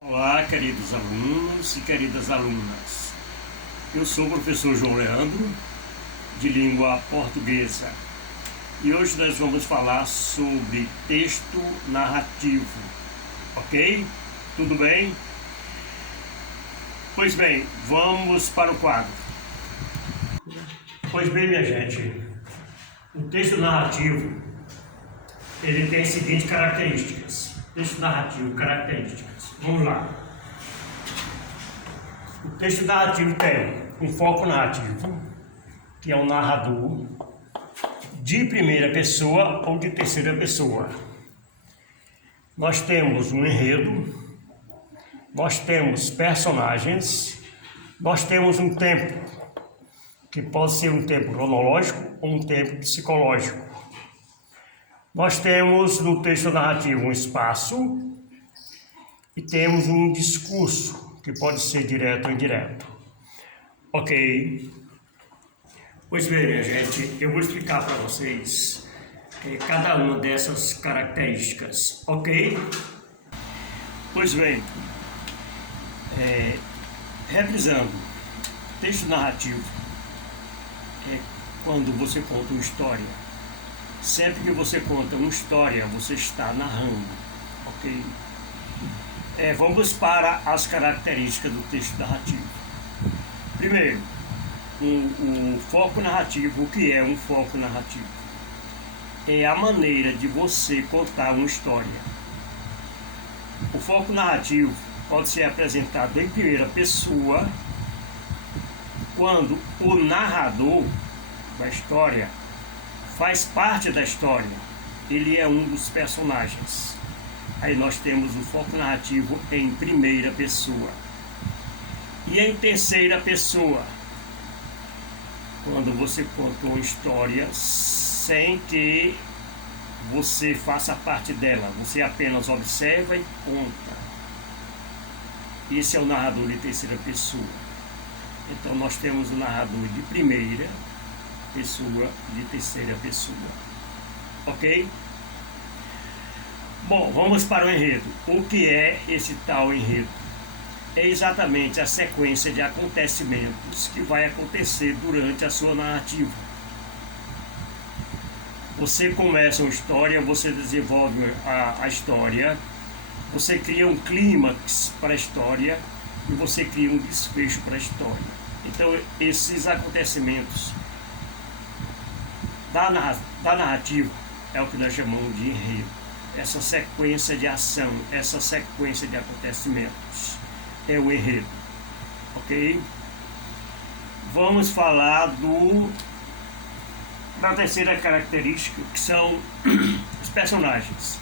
Olá, queridos alunos e queridas alunas. Eu sou o professor João Leandro, de língua portuguesa, e hoje nós vamos falar sobre texto narrativo, ok? Tudo bem? Pois bem, vamos para o quadro. Pois bem, minha gente, o texto narrativo, ele tem as seguintes características. Texto narrativo, características. Vamos lá. O texto narrativo tem um foco narrativo, que é o narrador, de primeira pessoa ou de terceira pessoa. Nós temos um enredo, nós temos personagens, nós temos um tempo, que pode ser um tempo cronológico ou um tempo psicológico. Nós temos no texto narrativo um espaço e temos um discurso, que pode ser direto ou indireto. Ok? Pois bem, minha gente, eu vou explicar para vocês cada uma dessas características, ok? Pois bem, revisando, texto narrativo é quando você conta uma história. Sempre que você conta uma história, você está narrando, ok? Vamos para as características do texto narrativo. Primeiro, o foco narrativo. O que é um foco narrativo? É a maneira de você contar uma história. O foco narrativo pode ser apresentado em primeira pessoa, quando o narrador da história faz parte da história, ele é um dos personagens. Aí nós temos o foco narrativo em primeira pessoa. E em terceira pessoa, quando você conta uma história sem que você faça parte dela, você apenas observa e conta. Esse é o narrador de terceira pessoa. Então nós temos o narrador de primeira pessoa, de terceira pessoa, ok? Bom, vamos para o enredo. O que é esse tal enredo? É exatamente a sequência de acontecimentos que vai acontecer durante a sua narrativa. Você começa uma história, você desenvolve a história, você cria um clímax para a história e você cria um desfecho para a história. Então, esses acontecimentos da narrativa é o que nós chamamos de enredo. Essa sequência de ação, essa sequência de acontecimentos é o enredo, ok? Vamos falar da terceira característica, que são os personagens.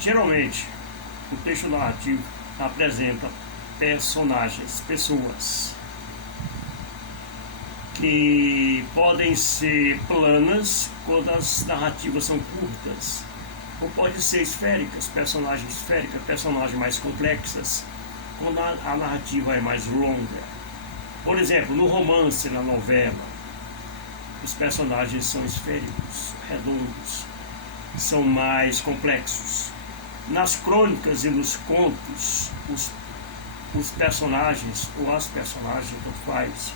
Geralmente, o texto narrativo apresenta personagens, pessoas, que podem ser planas quando as narrativas são curtas, ou pode ser esféricas, personagens mais complexas, quando a narrativa é mais longa. Por exemplo, no romance, na novela, os personagens são esféricos, redondos, são mais complexos. Nas crônicas e nos contos, os personagens, ou as personagens, tanto faz,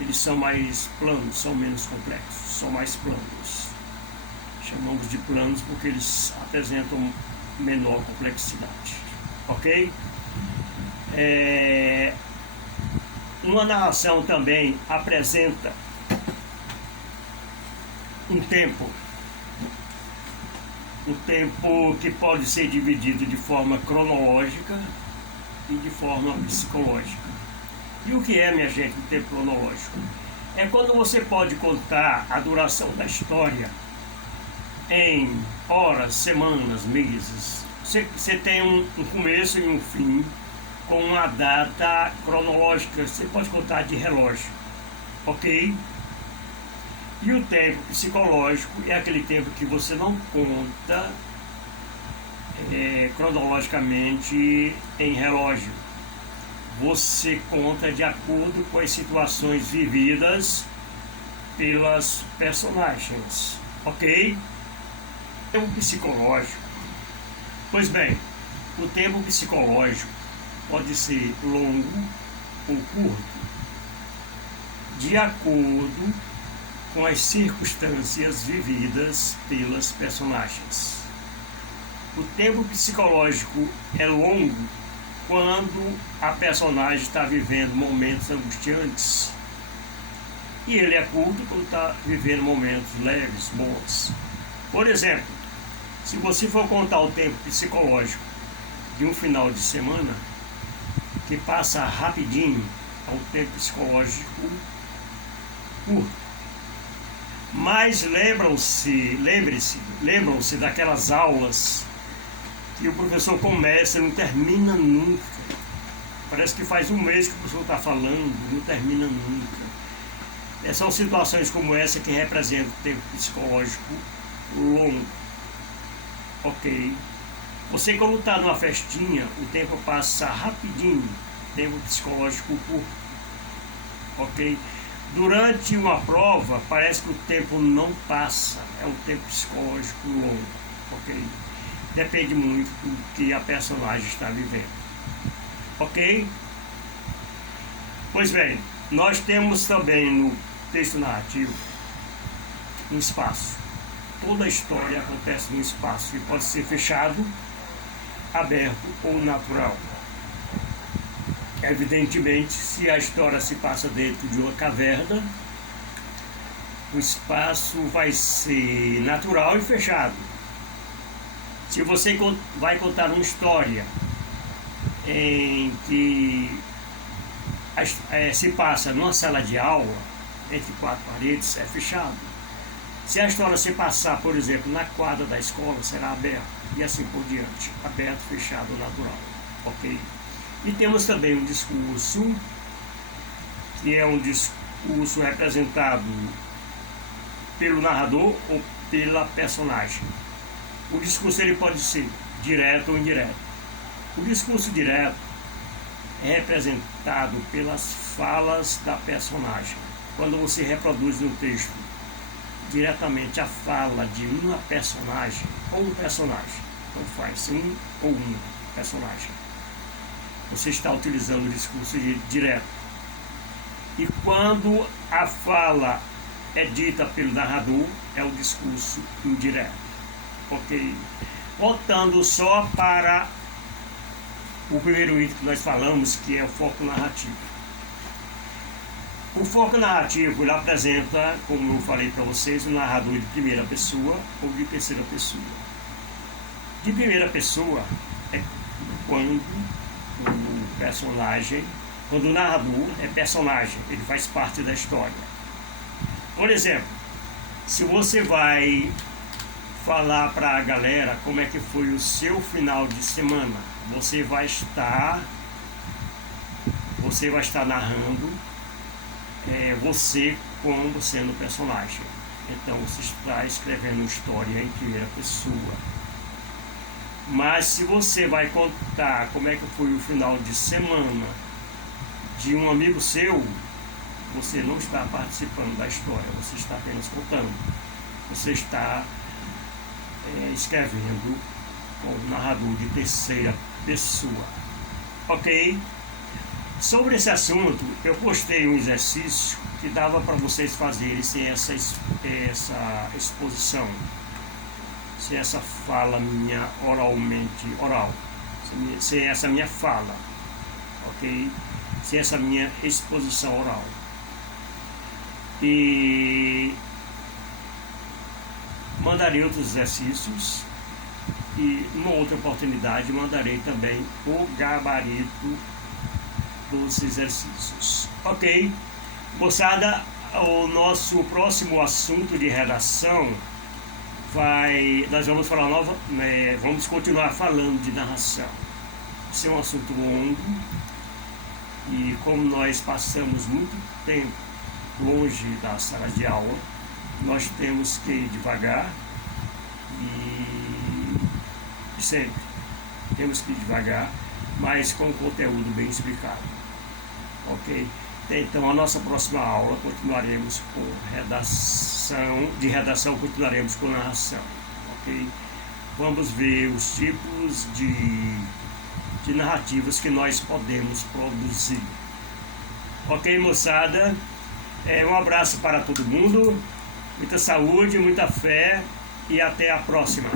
eles são mais planos, são menos complexos, são mais planos. Chamamos de planos porque eles apresentam menor complexidade, ok? Uma narração também apresenta um tempo que pode ser dividido de forma cronológica e de forma psicológica. E o que é, minha gente, o tempo cronológico? É quando você pode contar a duração da história em horas, semanas, meses. Você tem um começo e um fim com uma data cronológica. Você pode contar de relógio, ok? E o tempo psicológico é aquele tempo que você não conta cronologicamente em relógio. Você conta de acordo com as situações vividas pelas personagens, ok? Tempo psicológico. Pois bem, o tempo psicológico pode ser longo ou curto, de acordo com as circunstâncias vividas pelas personagens. O tempo psicológico é longo quando a personagem está vivendo momentos angustiantes, e ele é curto quando está vivendo momentos leves, bons. Por exemplo, se você for contar o tempo psicológico de um final de semana, que passa rapidinho, é um tempo psicológico curto. Mas lembram-se daquelas aulas que o professor começa e não termina nunca. Parece que faz um mês que o professor está falando, não termina nunca. São situações como essa que representam o tempo psicológico longo. Ok. Você, quando está numa festinha, o tempo passa rapidinho, tempo psicológico curto. Ok. Durante uma prova, parece que o tempo não passa, é um tempo psicológico longo. Ok. Depende muito do que a personagem está vivendo. Ok? Pois bem, nós temos também no texto narrativo um espaço. Toda a história acontece num espaço que pode ser fechado, aberto ou natural. Evidentemente, se a história se passa dentro de uma caverna, o espaço vai ser natural e fechado. Se você vai contar uma história em que se passa numa sala de aula, entre quatro paredes, é fechado. Se a história se passar, por exemplo, na quadra da escola, será aberto, e assim por diante. Aberto, fechado, natural. Ok? E temos também um discurso, que é um discurso representado pelo narrador ou pela personagem. O discurso ele pode ser direto ou indireto. O discurso direto é representado pelas falas da personagem. Quando você reproduz no texto diretamente a fala de uma personagem ou um personagem, então faz um ou um personagem, você está utilizando o discurso direto. E quando a fala é dita pelo narrador, é o discurso indireto. Ok? Voltando só para o primeiro item que nós falamos, que é o foco narrativo. O foco narrativo ele apresenta, como eu falei para vocês, um narrador de primeira pessoa ou de terceira pessoa. De primeira pessoa é quando o personagem, quando o narrador é personagem, ele faz parte da história. Por exemplo, se você vai falar para a galera como é que foi o seu final de semana, você vai estar narrando você como sendo personagem. Então você está escrevendo uma história em primeira pessoa. Mas se você vai contar como é que foi o final de semana de um amigo seu, você não está participando da história, você está apenas contando. Você está escrevendo como narrador de terceira pessoa. Ok? Sobre esse assunto, eu postei um exercício que dava para vocês fazerem sem essa exposição, sem essa fala minha oral, sem essa minha fala, ok? Sem essa minha exposição oral. E mandarei outros exercícios e numa outra oportunidade mandarei também o gabarito dos exercícios. Ok? Moçada, o nosso próximo assunto de redação nós vamos falar vamos continuar falando de narração. Esse é um assunto longo e como nós passamos muito tempo longe da sala de aula, nós temos que ir devagar e sempre temos que ir devagar, mas com conteúdo bem explicado. Ok? Então, a nossa próxima aula continuaremos com redação continuaremos com narração. Ok? Vamos ver os tipos de de narrativas que nós podemos produzir. Ok, moçada? Um abraço para todo mundo, muita saúde, muita fé e até a próxima.